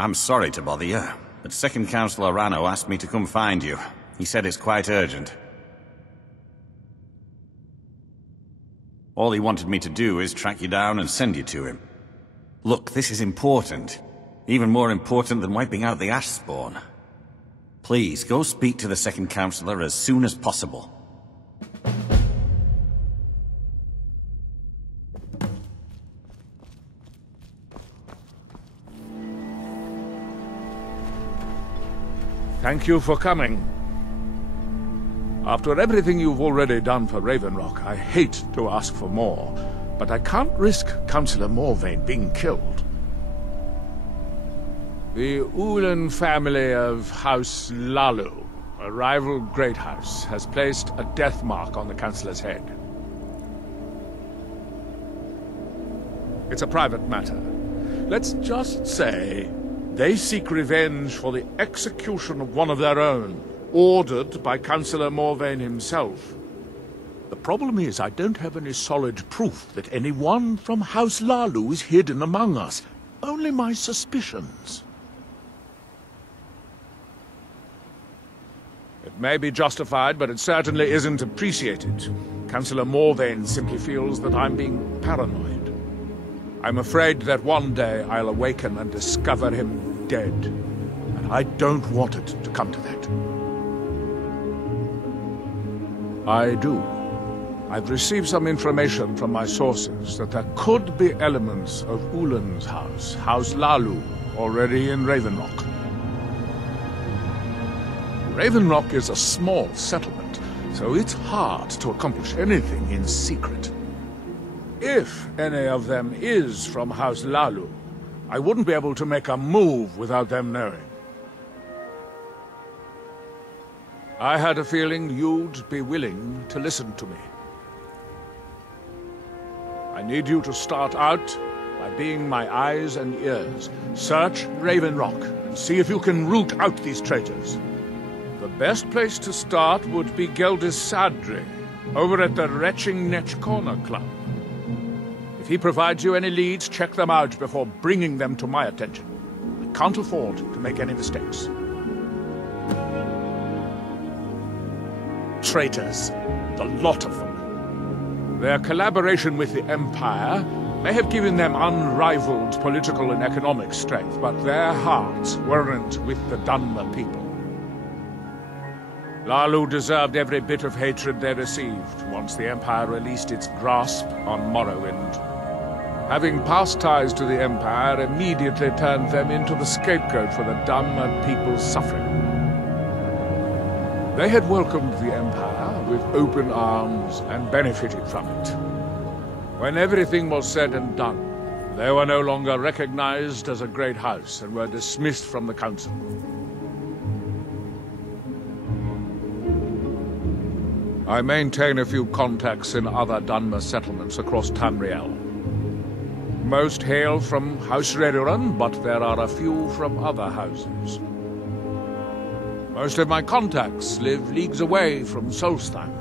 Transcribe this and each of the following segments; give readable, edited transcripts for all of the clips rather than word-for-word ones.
I'm sorry to bother you, but Second Councillor Rano asked me to come find you. He said it's quite urgent. All he wanted me to do is track you down and send you to him. Look, this is important. Even more important than wiping out the Ash Spawn. Please, go speak to the Second Councillor as soon as possible. Thank you for coming. After everything you've already done for Ravenrock, I hate to ask for more, but I can't risk Councillor Morvayn being killed. The Ulan family of House Lalu, a rival great house, has placed a death mark on the Councillor's head. It's a private matter. Let's just say they seek revenge for the execution of one of their own, ordered by Councillor Morvayn himself. The problem is I don't have any solid proof that anyone from House Lalu is hidden among us. Only my suspicions. It may be justified, but it certainly isn't appreciated. Councillor Morvayn simply feels that I'm being paranoid. I'm afraid that one day I'll awaken and discover him dead, and I don't want it to come to that. I do. I've received some information from my sources that there could be elements of Ulan's house, House Lalu, already in Ravenrock. Ravenrock is a small settlement, so it's hard to accomplish anything in secret. If any of them is from House Lalu, I wouldn't be able to make a move without them knowing. I had a feeling you'd be willing to listen to me. I need you to start out by being my eyes and ears. Search Ravenrock and see if you can root out these traitors. The best place to start would be Geldis Sadri, over at the Retching Netch Corner Club. If he provides you any leads, check them out before bringing them to my attention. I can't afford to make any mistakes. Traitors, the lot of them. Their collaboration with the Empire may have given them unrivaled political and economic strength, but their hearts weren't with the Dunmer people. Lalu deserved every bit of hatred they received once the Empire released its grasp on Morrowind. Having past ties to the Empire immediately turned them into the scapegoat for the Dunmer people's suffering. They had welcomed the Empire with open arms and benefited from it. When everything was said and done, they were no longer recognized as a great house and were dismissed from the council. I maintain a few contacts in other Dunmer settlements across Tamriel. Most hail from House Redoran, but there are a few from other houses. Most of my contacts live leagues away from Solstheim.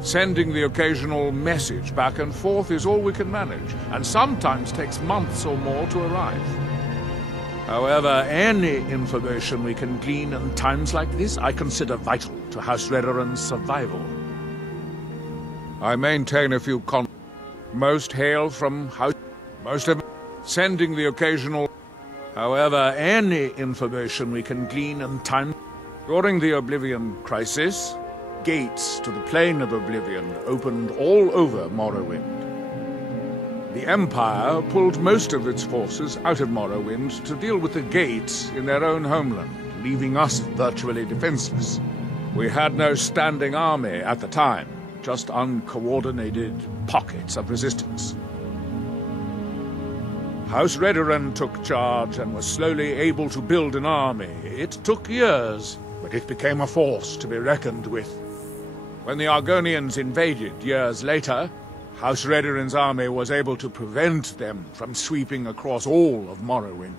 Sending the occasional message back and forth is all we can manage, and sometimes takes months or more to arrive. However, any information we can glean in times like this I consider vital to House Redoran's survival. I maintain a few most hail from House... Most of... Sending the occasional... However, any information we can glean in time... During the Oblivion Crisis, gates to the Plane of Oblivion opened all over Morrowind. The Empire pulled most of its forces out of Morrowind to deal with the gates in their own homeland, leaving us virtually defenseless. We had no standing army at the time, just uncoordinated pockets of resistance. House Redoran took charge and was slowly able to build an army. It took years, but it became a force to be reckoned with. When the Argonians invaded years later, House Redoran's army was able to prevent them from sweeping across all of Morrowind.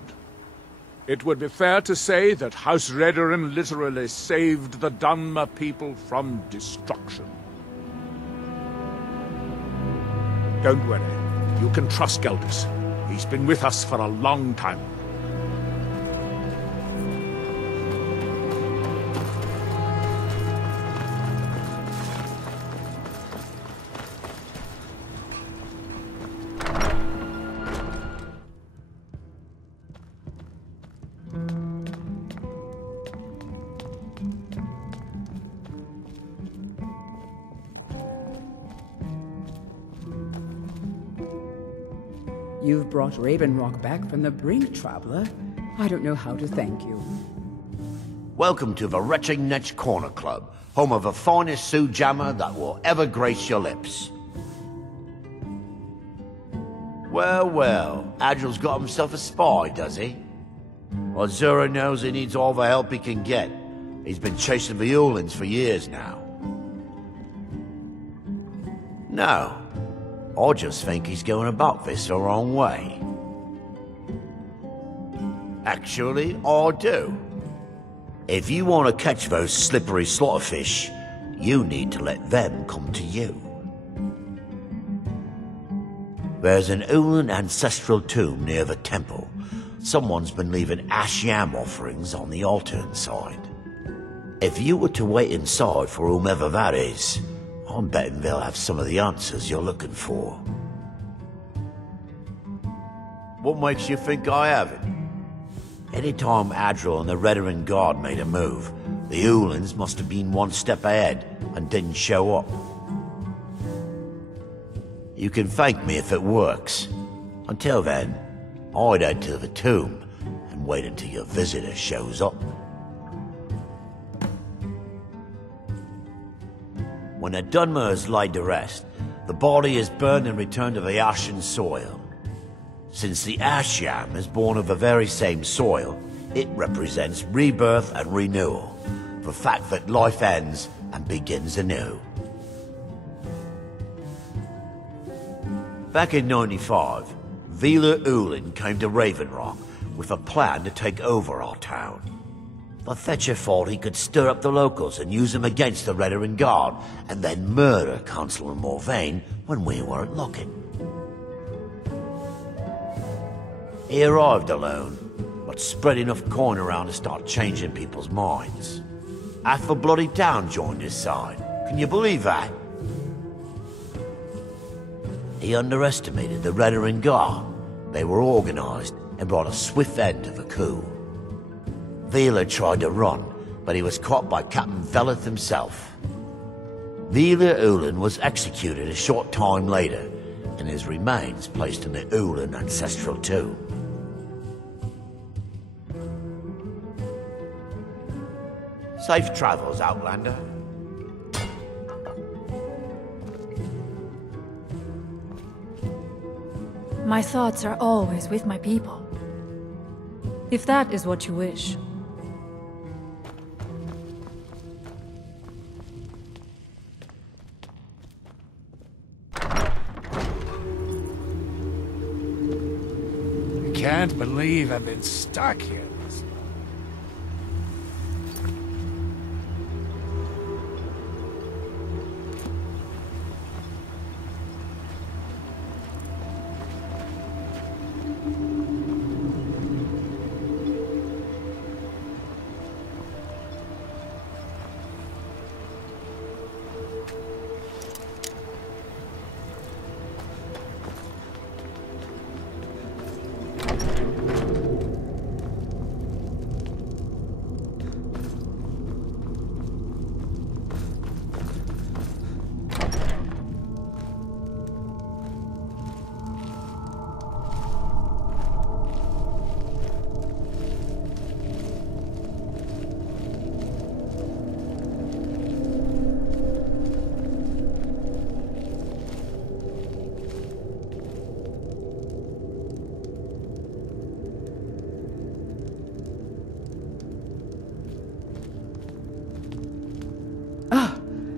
It would be fair to say that House Redoran literally saved the Dunmer people from destruction. Don't worry. You can trust Geldis. He's been with us for a long time. You've brought Ravenrock back from the brink, traveler. I don't know how to thank you. Welcome to the Retching Netch Corner Club, home of the finest Sioux jammer that will ever grace your lips. Well, well, Adril's got himself a spy, does he? Well, Zura knows he needs all the help he can get. He's been chasing the Ulins for years now. No, I just think he's going about this the wrong way. Actually, I do. If you want to catch those slippery slaughterfish, you need to let them come to you. There's an Ulin ancestral tomb near the temple. Someone's been leaving ash yam offerings on the altar inside. If you were to wait inside for whomever that is, I'm betting they'll have some of the answers you're looking for. What makes you think I haven't? Anytime Adril and the Redoran Guard made a move, the Ulins must have been one step ahead and didn't show up. You can thank me if it works. Until then, I'd head to the tomb and wait until your visitor shows up. When a Dunmer is laid to rest, the body is burned and returned to the ashen soil. Since the ash yam is born of the very same soil, it represents rebirth and renewal, the fact that life ends and begins anew. Back in '95, Vila Ulin came to Ravenrock with a plan to take over our town. The Fetcher thought he could stir up the locals and use them against the Redoran Guard, and then murder Consul Morvain when we weren't looking. He arrived alone, but spread enough coin around to start changing people's minds. Half the bloody town joined his side. Can you believe that? He underestimated the Redoran Guard. They were organized and brought a swift end to the coup. Vila tried to run, but he was caught by Captain Veleth himself. Vila Ulin was executed a short time later, and his remains placed in the Ulin ancestral tomb. Safe travels, Outlander. My thoughts are always with my people. If that is what you wish. I can't believe I've been stuck here.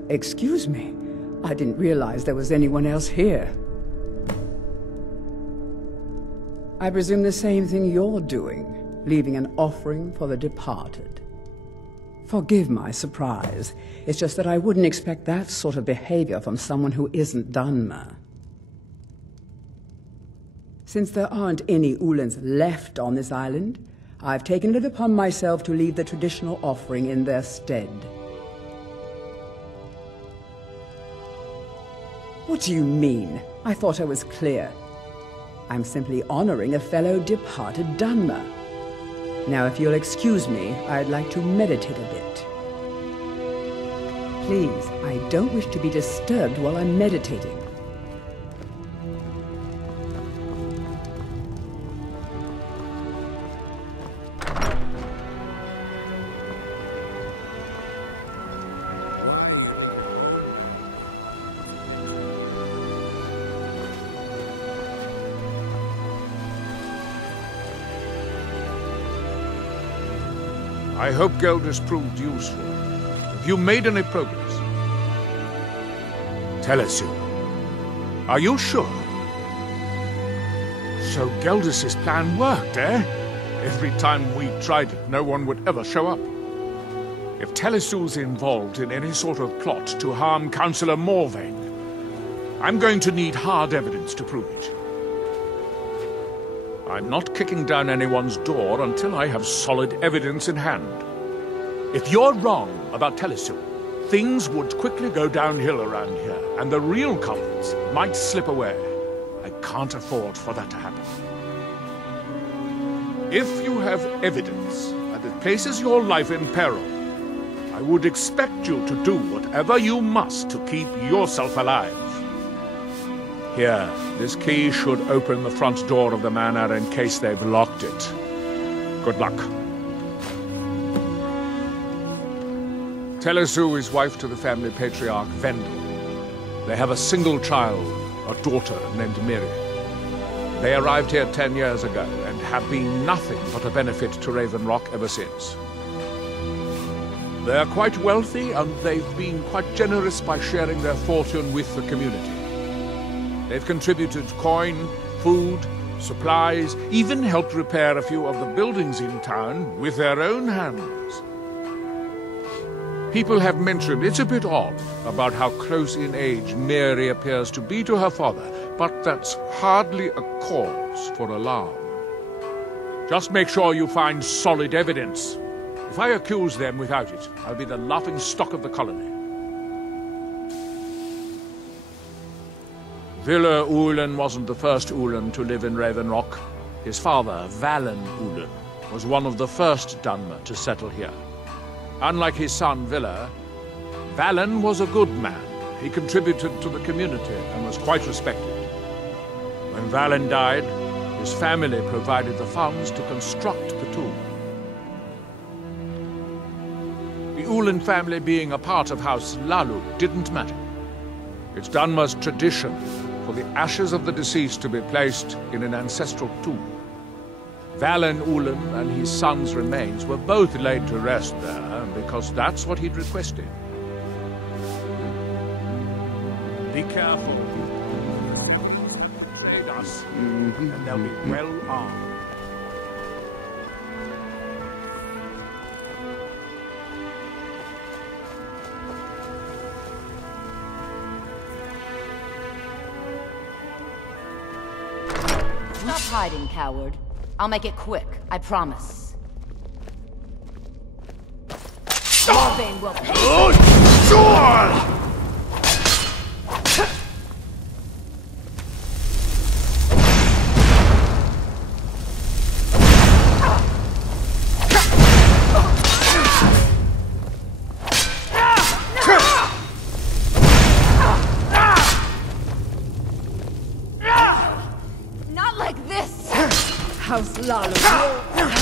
Excuse me. I didn't realize there was anyone else here. I presume the same thing you're doing, leaving an offering for the departed. Forgive my surprise. It's just that I wouldn't expect that sort of behavior from someone who isn't Dunmer. Since there aren't any Ulins left on this island, I've taken it upon myself to leave the traditional offering in their stead. What do you mean? I thought I was clear. I'm simply honoring a fellow departed Dunmer. Now, if you'll excuse me, I'd like to meditate a bit. Please, I don't wish to be disturbed while I'm meditating. I hope Geldis proved useful. Have you made any progress? Telesu, are you sure? So Geldis' plan worked, eh? Every time we tried it, no one would ever show up. If Telesu's involved in any sort of plot to harm Councillor Morvain, I'm going to need hard evidence to prove it. I'm not kicking down anyone's door until I have solid evidence in hand. If you're wrong about Telesu, things would quickly go downhill around here, and the real culprits might slip away. I can't afford for that to happen. If you have evidence and it places your life in peril, I would expect you to do whatever you must to keep yourself alive. Here, this key should open the front door of the manor in case they've locked it. Good luck. Telesu is wife to the family patriarch, Vendel. They have a single child, a daughter named Miri. They arrived here 10 years ago and have been nothing but a benefit to Raven Rock ever since. They're quite wealthy, and they've been quite generous by sharing their fortune with the community. They've contributed coin, food, supplies, even helped repair a few of the buildings in town with their own hands. People have mentioned it's a bit odd about how close in age Mary appears to be to her father, but that's hardly a cause for alarm. Just make sure you find solid evidence. If I accuse them without it, I'll be the laughing stock of the colony. Villa Ulen wasn't the first Ulen to live in Raven Rock. His father, Valen Ulen, was one of the first Dunmer to settle here. Unlike his son, Villa, Valen was a good man. He contributed to the community and was quite respected. When Valen died, his family provided the funds to construct the tomb. The Ulen family being a part of House Lalu didn't matter. It's Dunmer's tradition for the ashes of the deceased to be placed in an ancestral tomb. Valen Ulen and his son's remains were both laid to rest there because that's what he'd requested. Be careful. Trade us, and they'll be well armed. Stop hiding, coward. I'll make it quick, I promise. Morvain will pay. Not like this! House Lalu.